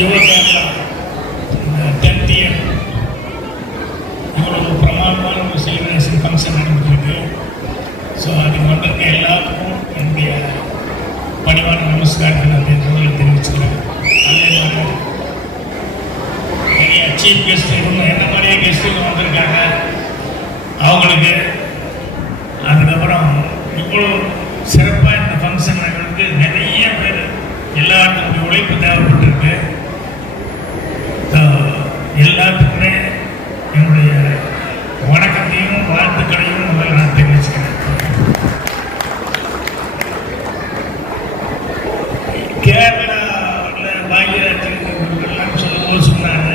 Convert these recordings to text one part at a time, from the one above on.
யுவ Kerala 10th year இவ்வளவு பிரமாதமான ஒரு செலிப்ரேஷன் ஃபங்க்ஷன் நடந்துருக்கு. ஸோ அதுக்கு வந்திருக்க எல்லாருக்கும் என்னுடைய பணிவான நமஸ்காரங்கள் அந்த முதலில் தெரிவிச்சுக்கிறேன். அதே மாதிரி நிறைய சீஃப் கெஸ்ட் என்ன மாதிரியே கெஸ்ட்டுங்க வந்திருக்காங்க. அவங்களுக்கு அதுக்கப்புறம் இவ்வளோ சிறப்பாக இந்த ஃபங்க்ஷன் நடக்கிறதுக்கு நிறைய பேர் எல்லாத்துக்குடைய உழைப்பு தேவைப்பட்டிருக்கு. எல்லாத்துக்குமே என்னுடைய வணக்கத்தையும் வாழ்த்துக்களையும் முதல்ல நான் தெரிவிச்சுக்கிறேன். கேரளாவில் பாக்யராஜன் எல்லாம் சொல்லும்போது சொன்னாங்க,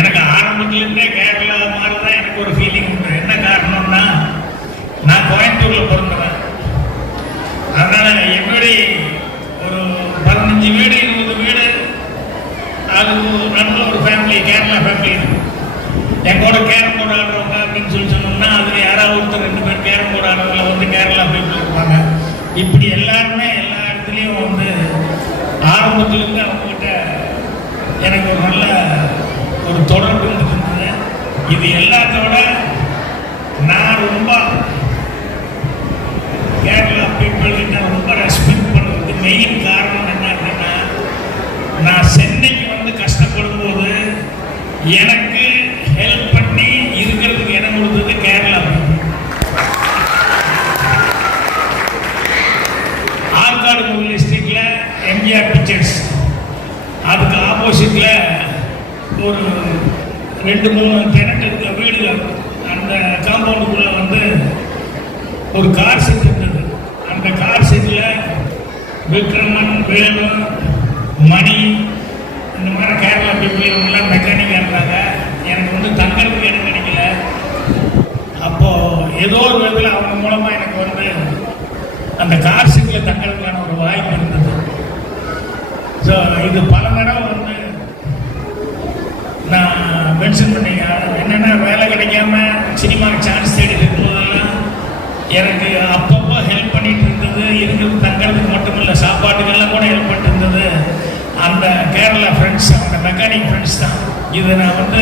எனக்கு ஆரம்பத்திலேருந்தே கேரளா மாதிரி தான் எனக்கு ஒரு ஃபீலிங் உண்டு. என்ன காரணம்னா, நான் கோயம்புத்தூரில் பிறந்தவன். அதனால் எப்படி ஒரு 15 வீடு 20 வீடு அது நல்ல ஒரு ஃபேமிலி, கேரளா ஃபேமிலி இருக்கு. எங்கூட கேரம் போர்டு ஆடுறவங்க அப்படின்னு சொன்னோம்னா அதில் யாராவது ஒருத்தர் 2 பேர் கேரம் போர்டு ஆடுறவங்கள வந்து கேரளா பீப்புள் இருப்பாங்க. இப்படி எல்லாருமே எல்லா இடத்துலையும் வந்து ஆரம்பத்துலேருந்து அவங்ககிட்ட எனக்கு ஒரு நல்ல ஒரு தொடர்பு இருந்தது. இது எல்லாத்தோட நான் ரொம்ப கேரளா பீப்புள்கிட்ட ரொம்ப ரெஸ்பெக்ட் பண்ணுறதுக்கு மெயின் காரணம் என்ன அப்படின்னா, நான் சென்னைக்கு வந்து கஷ்டப்படும் போது எனக்கு ஹெல்ப் பண்ணி இருக்கிறதுக்கு இடம் கொடுத்தது கேரளா பீப்புள். ஆற்காடு முருகன் டிஸ்ட்ரிக்டில் எம்ஜிஆர் பிக்சர்ஸ், அதுக்கு ஆப்போசிட்டில் ஒரு 2-3 டெனட் இருக்க வீடுகள். அந்த காம்பவுண்டுக்குள்ளே வந்து ஒரு கார் செட் இருந்தது. அந்த கார் செட்டில் விக்ரமன், வேலு, மணி, இந்த மாதிரி கேரளா பீப்புள் இவங்கெல்லாம் மெக்கானிக்காக இருந்தாங்க. எனக்கு வந்து தங்கறதுக்கு இடம் கிடைக்கல. அப்போது ஏதோ ஒரு விதத்தில் அவங்க மூலமாக எனக்கு வந்து அந்த கார் செட்டில் தங்கறதுக்கான ஒரு வாய்ப்பு இருந்தது. ஸோ இது பல தடவை வந்து நான் மென்ஷன் பண்ணிங்க. என்னென்னா, வேலை கிடைக்காம சினிமாவுக்கு சான்ஸ் தேடி இருக்கும்போதெல்லாம் எனக்கு அப்பப்போ ஹெல்ப் பண்ணிட்டு இருந்தது. இருக்கிறது தங்கிறதுக்கு மட்டும் இல்லை, சாப்பாட்டுக்கெல்லாம் கூட ஹெல்ப் பண்ணிட்டு இருந்தது அந்த கேரளா ஃப்ரெண்ட்ஸ், அந்த மெக்கானிக் ஃப்ரெண்ட்ஸ் தான். இது நான் வந்து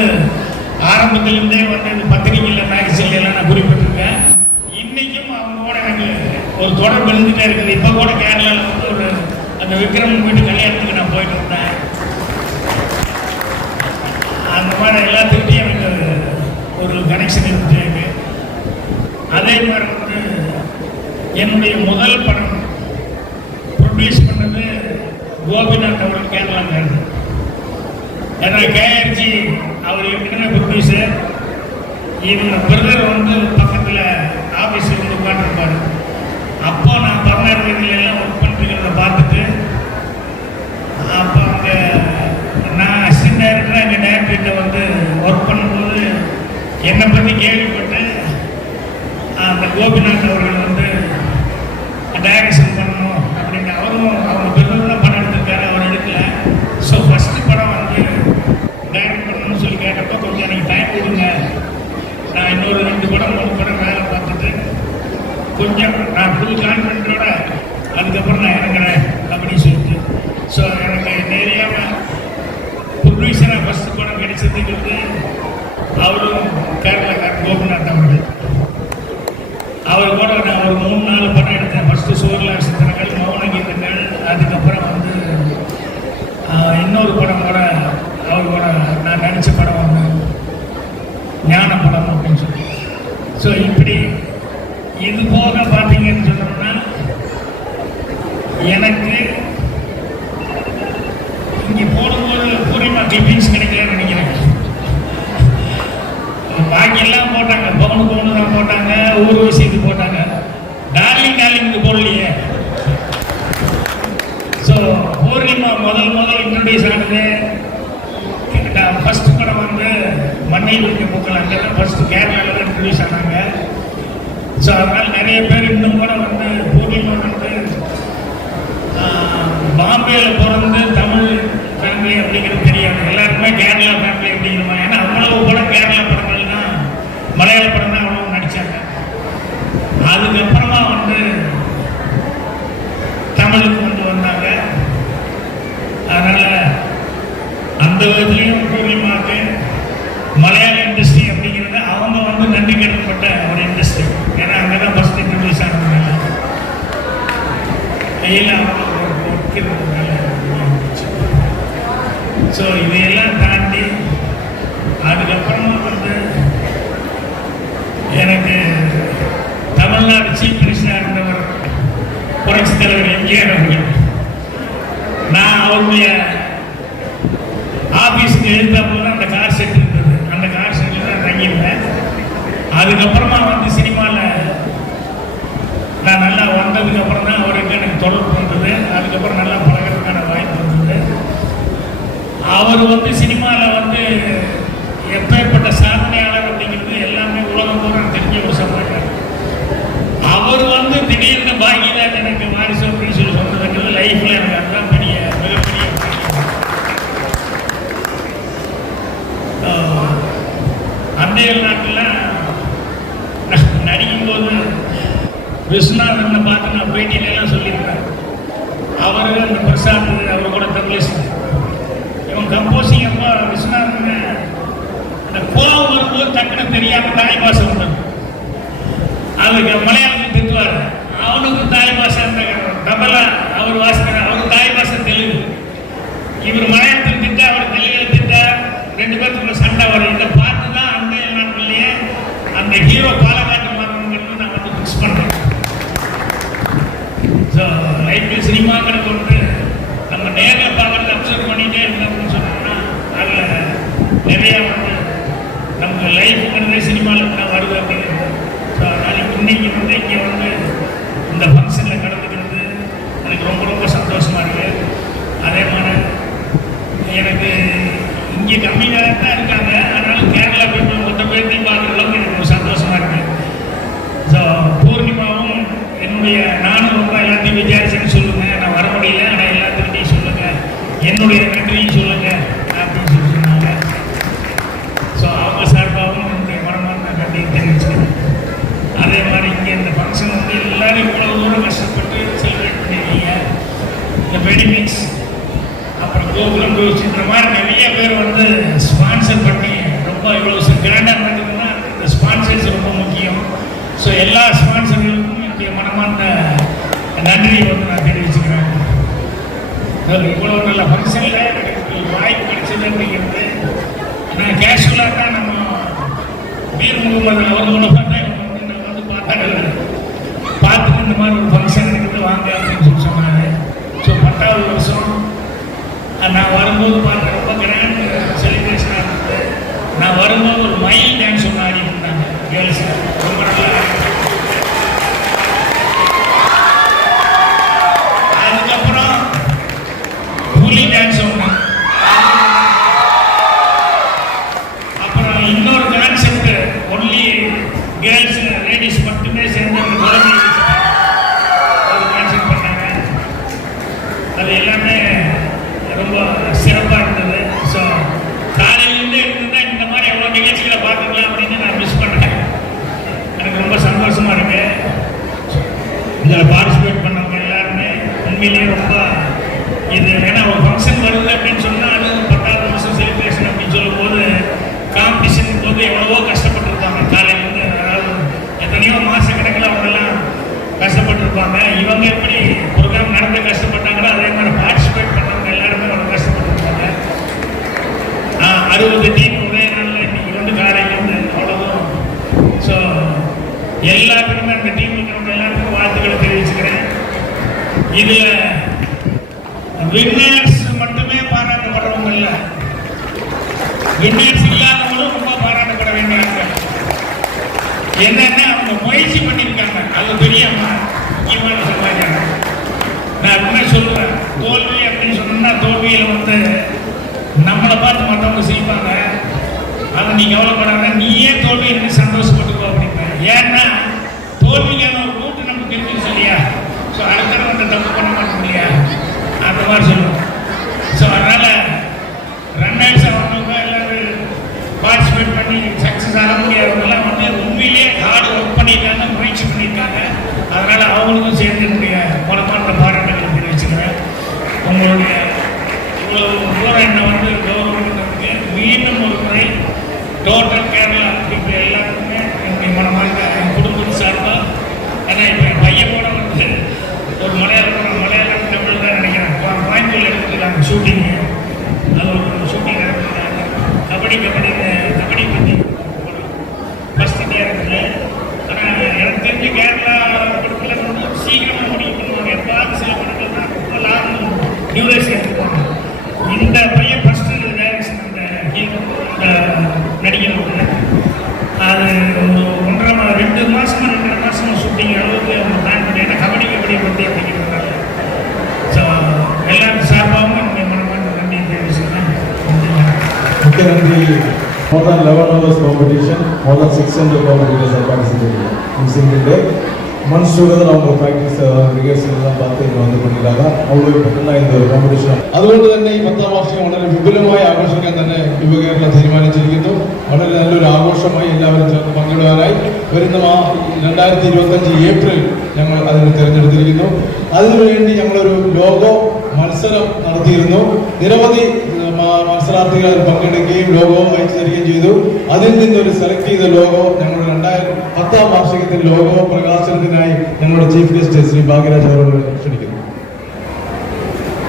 ஆரம்பத்திலேருந்தே வந்து இந்த பத்திரிகையில் மேகசின்லாம் நான் குறிப்பிட்டிருக்கேன். இன்றைக்கும் அவங்க கூட எனக்கு ஒரு தொடர்பு இருந்துகிட்டே இருக்குது. இப்போ கூட கேரளாவில் வந்து ஒரு அந்த விக்ரம் வீட்டு கல்யாணத்துக்கு நான் போயிட்டு இருந்தேன். அந்த மாதிரி எல்லாத்துக்கிட்டையும் எனக்கு ஒரு கனெக்ஷன் இருந்துகிட்டே இருக்கு. அதே மாதிரி வந்து என்னுடைய முதல் படம் ப்ரொடியூஸ் பண்ணது கோபிநாத் அவர்கள் கேரளாவில். ஏன்னா கேஆர்ஜி அவர் ஏற்கனவே ப்ரொடியூசர். இவங்க பிரதர் வந்து பக்கத்தில் ஆஃபீஸில் வந்து உட்காந்துருப்பார். அப்போ நான் 16 வயதுலாம் ஒர்க் பண்ணிருக்கிறத பார்த்துட்டு, அப்போ அங்கே நான் அசிஸ்டன்ட் டைரக்டராக எங்கள் டைரக்டர்கிட்ட வந்து ஒர்க் பண்ணும்போது என்னை பற்றி கேள்விப்பட்டு அந்த கோபிநாத் அவர்கள் வந்து டைரக்ஷன் பண்ணணும் அப்படின்னு அவரும் அவங்க பிரதர் தான் படம் எடுத்திருக்காரு, அவர் எடுக்கல. ஸோ ஃபஸ்ட்டு படம் வந்து டைரக்ட் பண்ணணும்னு சொல்லி கேட்டப்போ, கொஞ்சம் எனக்கு டைம் கொடுங்க, நான் இன்னொரு 2 படம் 3 படம் வேலை பார்த்துட்டு கொஞ்சம் நான் ஃபுல் கான்ஃபிடென்ட்டோட அதுக்கப்புறம் நான் இறங்குறேன் அப்படின்னு சொல்லிட்டு. ஸோ எனக்கு தெரியாமல் ப்ரொடியூசராக ஃபஸ்ட்டு படம் கிடைச்சதுக்கு வந்து அவரும் கேரளாக்கார் கோபிநாத் அவர்கள். அவர் கூட நான் ஒரு 3-4 படம் எடுத்தேன். ஃபஸ்ட்டு சோர்லா சித்திரங்கள், மௌன கீதங்கள், அதுக்கப்புறம் வந்து இன்னொரு படம் கூட அவர் கூட நான் நடித்த படம் வந்து ஞான படம் அப்படின்னு சொல்லி. ஸோ இப்படி இது போக பார்த்தீங்கன்னு சொன்னோம்னா, எனக்கு இங்கே போடும்போது பூர்ணிமா கிளிப்பிங்ஸ் கிடைக்கலன்னு நினைக்கிறேன். பாக்கியெல்லாம் போட்டாங்க, பவுனு தான் போட்டாங்க, ஊர்வசி இது போட்டாங்க, டார்லிங் போடலையே. ஸோ பூர்ணிமா முதல் இன்ட்ரடியூஸ் ஆனது ஃபஸ்ட்டு படம் வந்து மண்ணில் இருக்க பூக்கள், அங்கே தான் ஃபஸ்ட்டு கேரளாவில் தான் இன்ட்ரடியூஸ் ஆனாங்க. ஸோ அதனால் நிறைய பேர் இன்னும் கூட வந்து பூர்ணிமா வந்து பாம்பேயில் பிறந்து தமிழ் ஃபேமிலி அப்படிங்கிறது தெரியாது. எல்லாருக்குமே கேரளா ஃபேமிலி அப்படிங்கிறமா. ஏன்னா அவ்வளவு படம் கேரளா படங்கள் தான், மலையாள படம் தான் அவ்வளோ நடித்தாங்க. அதுக்கப்புறமா வந்து தமிழுக்கு வந்து வந்தாங்க. அதனால் அந்த விதத்துலையும் பூர்ணிமாவுக்கு மலையாள இண்டஸ்ட்ரி அப்படிங்கிறது அவங்க வந்து நன்றி கடன்பட்ட ஒரு இண்டஸ்ட்ரி. ஏன்னா அங்கே தான் ஃபஸ்ட் இன்ட்ரடியூஸ் ஆனதுனால கையில் அவங்க ஒர்க் இருந்ததுனால. ஸோ இதையெல்லாம் தாண்டி அதுக்கப்புறமா வந்து எனக்கு தமிழ்நாடு சீஃப் மினிஸ்டராக இருந்தவர் புரட்சித் தலைவர் எம்ஜிஆர் அவர்கள். நான் அவருடைய ஆஃபீஸுக்கு எழுத்தாப்புல தான் அந்த கார் செட் இருந்தது. அந்த கார் செட்டில் தான் தங்கியிருந்தேன். அதுக்கப்புறமா வந்து சினிமாவில் நான் நல்லா வந்ததுக்கு அப்புறம் தான் அவருக்கு எனக்கு தொடர்பு வந்தது. அதுக்கப்புறம் நல்லா பழகிறதுக்கான வாய்ப்பு வந்தது. அவர் வந்து சினிமாவில் வந்து எப்பேற்பட்ட சாதனையாளர் அப்படிங்கிறது எல்லாமே உலகம் பூரா தெரிஞ்ச ஒரு சமாளிக்கிறார். அவர் வந்து திடீர்னு பாக்கியராஜ் எனக்கு வாரிசு அப்படின்னு சொல்லி சொன்னதுங்கிறது லைஃப்பில் எனக்கு அதுதான் பெரிய மிகப்பெரிய அண்டையல் நாட்டில் நடிக்கும்போது விஸ்வநாதனை பார்த்து நான் பேட்டியிலெல்லாம் சொல்லியிருக்கேன். அவர் அந்த பிரசாத் அவர் கூட தமிழிஸ்ட் இவன் கம்போசிங் அப்போ விஸ்வநாதன் இந்த கோவம் வரும்போது டக்குன்னு தெரியாமல் தாய் பாஷை வந்தது. அதுக்கு மலையாளத்தில் திட்டுவார். அவனுக்கு தாய் பாஷை அந்த தபலா அவர் வாசிக்கிறார். அவருக்கு தாய் பாஷை தெலுங்கு. இவர் மலையாளத்தில் திட்ட அவர் தெலுங்கில் திட்ட 2 பேருக்குள்ள சண்டை வரும். இதை பார்த்து தான் அந்த நாட்கள்லேயே அந்த ஹீரோ பாலக்காட்டு மாறணுங்கிறது நான் வந்து ஃபிக்ஸ் பண்ணுறேன். ஸோ லைஃப்பில் சினிமாங்கிறது வந்து நம்ம நேரில் பார்க்கறது அப்சர்வ் பண்ணிகிட்டே இருந்தோம்னு சொன்னோம்னா அதில் நிறையா வந்து நமக்கு லைஃப்ங்கிறதே சினிமாவில் தான் வருது அப்படிங்கிறது. ஸோ அதனால் இன்னைக்கு வந்து இங்கே வந்து இந்த ஃபங்க்ஷனில் கலந்துக்கிறது எனக்கு ரொம்ப ரொம்ப சந்தோஷமாக இருக்குது. அதே மாதிரி எனக்கு இங்கே கம்மியாக தான் இருக்காங்க. அதனால் கேரளா பீப்புள் மொத்த பேர்த்தையும் பார்க்குற அளவுக்கு எனக்கு ரொம்ப சந்தோஷமாக இருக்குது. ஸோ பூர்ணிமாவும் என்னுடைய நானும் ரொம்ப எல்லாத்தையும் விசாரிச்சுன்னு சொல்லுங்கள். நான் வர முடியல, ஆனால் எல்லாத்துக்கிட்டையும் சொல்லுங்கள், என்னுடைய நன்றியும் சொல்லுங்கள் அப்படின்னு சொல்லி சொன்னாங்க. ஸோ அவங்க சார்பாகவும் என்னுடைய மனமார்ந்த நன்றியை தெரிவிச்சுக்கிறேன். அதே மாதிரி இங்கே இந்த ஃபங்க்ஷன் வந்து எல்லோரும் இவ்வளோ தூரம் கஷ்டப்பட்டு செலிப்ரேட் பண்ணியிருக்கீங்க. இந்த பெனிமிக்ஸ் அப்புறம் கோகுலம் டூர்ஸ் இந்த மாதிரி நிறைய பேர் வந்து ஸ்பான்சர் பண்ணி ரொம்ப இவ்வளோ கிராண்டாக நடக்குதுன்னா இந்த ஸ்பான்சர்ஸ் ரொம்ப முக்கியம். ஸோ எல்லா ஸ்பான்சர்களுக்கும் என்னுடைய மனமார்ந்த நன்றியை வந்து நான் தெரிவிச்சுக்கிறேன். இவ்வளோ நல்ல ஃபங்க்ஷனில் எனக்கு வாய்ப்பு கிடைச்சது அப்படிங்கிறது நான் கேஷுவலாக தான் நம்ம வீர் முகமது அவர்களோட பார்த்தா வந்து பார்த்தாங்க. பார்த்துட்டு இந்த மாதிரி ஒரு ஃபங்க்ஷன் இருக்குது வாங்க அப்படின்னு சொல்லி சொன்னாங்க. ஸோ 10வது வருஷம் நான் வரும்போது பார்த்து ரொம்ப கிராண்ட் செலிப்ரேஷனாக இருந்தது. நான் வரும்போது ஒரு மைல் டான்ஸ் ஒன்று ஆடிட்டு இருந்தாங்க கேர்ள்ஸ். ரொம்ப நல்லா. அதுக்கப்புறம் கூலி டான்ஸ் ஒன்று. அப்புறம் இன்னொரு கான்செப்ட் ஒன்லி கேர்ள்ஸ் லேடிஸ் மட்டுமே சேர்ந்து அந்த குழந்தை ஒரு கான்செப்ட் பண்ணாங்க. அது எல்லாமே ரொம்ப சிறப்பாக இருந்தது. ஸோ காலையிலேருந்து இருந்ததுதான் இந்த மாதிரி எவ்வளோ நிகழ்ச்சிகளை பார்த்துக்கலாம் அப்படின்னு நான் மிஸ் பண்ணேன். எனக்கு ரொம்ப சந்தோஷமாக இருக்கு. இதில் பார்ட்டிசிபேட் பண்ணவங்க எல்லாருமே உண்மையிலேயே ரொம்ப இது ஏன்னா ஒரு ஃபங்க்ஷன் வருது அப்படின்னு சொன்னால் அது 10வது வருஷம் செலிப்ரேஷன் அப்படின்னு சொல்லும்போது காம்படிஷன் போது எவ்வளவோ கஷ்டப்பட்டுருப்பாங்க. காலையிலேருந்து அதாவது எத்தனையோ மாதக்கணக்கில் அவங்கெல்லாம் கஷ்டப்பட்டுருப்பாங்க. இவங்க எப்படி ப்ரோக்ராம் நடந்து கஷ்டப்பட்டாங்களோ அதே மாதிரி பார்ட்டிசிபேட் பண்ணவங்க எல்லாருமே அவ்வளோ கஷ்டப்பட்டுருப்பாங்க. 60 டீம் ஒரே நாளில் இன்னைக்கு வந்து காலையிலேருந்து அவ்வளோதும். ஸோ எல்லாத்துக்குமே அந்த டீம் இருக்கிறவங்க எல்லாத்துக்கும் வாழ்த்துக்களை தெரிவிச்சுக்கிறேன். இதில் வின்னர்ஸ் மட்டுமே பாராட்டப்படுறவங்க இல்லை, வின்னர்ஸ் இல்லாதவங்களும் ரொம்ப பாராட்டப்பட வேண்டிய என்னன்னா அவங்க முயற்சி பண்ணியிருக்காங்க. அது பெரிய முக்கியமான சமாச்சாரம். நான் உண்மை சொல்லுவேன், தோல்வி அப்படின்னு சொன்னா தோல்வியில் வந்து நம்மளை பார்த்து மற்றவங்க செய்வாங்க. அதை நீ கவலைப்படாத, நீயே தோல்வி இருந்து சந்தோஷப்பட்டுக்கோ அப்படிப்பேன். ஏன்னா தோல்விக்கான ஒரு ரூட்டு நமக்கு தெரிஞ்சிருச்சு இல்லையா. ஸோ அடுத்த வந்து தப்பு பண்ண மாட்டோம் இல்லையா, அந்த மாதிரி சொல்லுவோம். ஸோ அதனால் ரன்னர்ஸ் அவங்களுக்கு எல்லாரும் பார்ட்டிசிபேட் பண்ணி சக்ஸஸ் ஆக முடியாதவங்கெல்லாம் வந்து உண்மையிலேயே ஹார்டு ஒர்க் பண்ணியிருக்காங்க, முயற்சி பண்ணியிருக்காங்க. அதனால் அவங்களுக்கும் சேர்ந்து என்னுடைய மனமார்ந்த பாராட்டுகளை தெரிவிச்சுக்கிறேன். உங்களுடைய இவ்வளோ தூரம் என்னை வந்து கௌரவம் டோட்டல் கேரளா இப்போ எல்லாருக்குமே என்னுடைய மனமாக என் குடும்பம் சார்பாக. ஏன்னா இப்போ என் பையன் கூட வந்து ஒரு மலையாளம் தமிழ் தான் நினைக்கிறேன். கோயம்புத்தூர் எடுத்துருக்காங்க ஷூட்டிங்கு. அது ஒரு ஷூட்டிங் நடத்துறாங்க. கபடி பற்றி ஒரு ஃபஸ்ட் இந்தியா இருக்குது. ஆனால் எனக்கு தெரிஞ்சு கேரளா படத்தில் ரொம்ப சீக்கிரமாக முடிவு பண்ணுவாங்க. எப்பாவது சில படங்கள் தான் ரொம்ப லாங் டியூரேஷன் எடுத்துக்குவாங்க. இந்த பையன் ஃபஸ்ட்டு டைரக்ஷன் அந்த ஹீரோ நடிகர் அது ஒரு 2 மாதம் ஷூட்டிங் அளவுக்கு அவங்க பிளான் பண்ணி ஏன்னா கபடி பற்றி அப்படிங்கிறதுனால. ஸோ எல்லாரும் சார்பாகவும் என்னுடைய மனமான நன்றி தெரிவிச்சுக்கிறேன். Okay, Nandri, more than 11 hours competition, more than 600 competitors are participating in single day. Months together அவங்க ப்ராக்டிஸ் ரிஹர்சல் எல்லாம் பார்த்து இங்கே வந்து பண்ணிட்டாங்க. அவ்வளோ പെട്ടെന്ന് இந்த ഒരു കോമ്പറ്റീഷൻ. അതുകൊണ്ട് തന്നെ ഈ 10ാം വാർഷികം വളരെ വിപുലമായി ആഘോഷിക്കാൻ തന്നെ യുവകേരള തീരുമാനിച്ചിരിക്കുന്നു. വളരെ നല്ലൊരു ആഘോഷമായി എല്ലാവരും ചേർന്ന് പങ്കിടുവാനായി വരുന്ന 2025 ഏപ്രിൽ ഞങ്ങൾ അതിന് തിരഞ്ഞെടുത്തിരിക്കുന്നു. അതിനുവേണ്ടി ഞങ്ങളൊരു ലോഗോ മത്സരം നടത്തിയിരുന്നു. നിരവധി മത്സരാർത്ഥികൾ പങ്കെടുക്കുകയും ലോഗോ അയച്ചു തരികയും ചെയ്തു. അതിൽ നിന്നൊരു സെലക്ട് ചെയ്ത ലോഗോ ഞങ്ങളുടെ 10ാം വാർഷികത്തിൽ ലോഗോ പ്രകാശനത്തിനായി ഞങ്ങളുടെ ചീഫ് ഗസ്റ്റ് ശ്രീ ഭാഗ്യരാജ് അവരോട് ക്ഷണിക്കും.